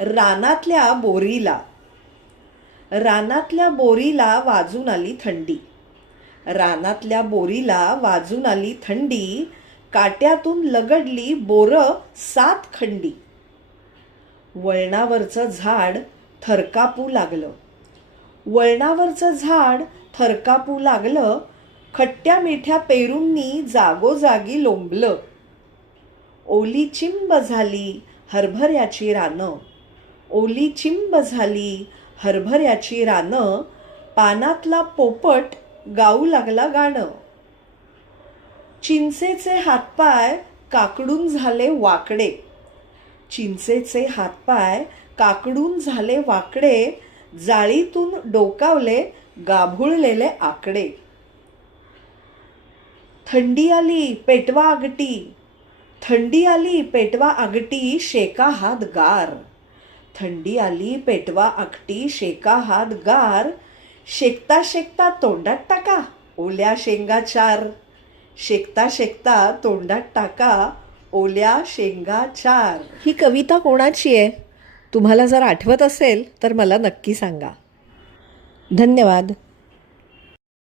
रानातल्या बोरीला. रानातल्या बोरीला वाजून आली थंडी. रानातल्या बोरीला वाजून आली थंडी. काट्यातून लगडली बोरं 7 खंडी. वळणावरचं झाड थरकापू लागलं. वळणावरचं झाड थरकापू लागलं. खट्ट्या मिठ्या पेरूंनी जागोजागी लोंबलं. ओली चिंब झाली हरभऱ्याची रानं. ओली चिंब झाली हरभऱ्याची रानं. पानातला पोपट गाऊ लागला गाणं. चिंचेचे हातपाय काकडून झाले वाकडे. चिंचेचे हातपाय काकडून झाले वाकडे. जाळीतून डोकावले गाभुळलेले आकडे. थंडी आली पेटवा आगटी. थंडी आली पेटवा आगटी. शेका हात गार. थंडी आली पेटवा आगटी. शेका हात गार. शेकता शेकता तोंडात टाका ओल्या शेंगा 4. शेकता शेकता तोंडात टाका ओल्या शेंगा 4. ही कविता कोणाची आहे? तुम्हाला जर आठवत असेल तर मला नक्की सांगा. धन्यवाद.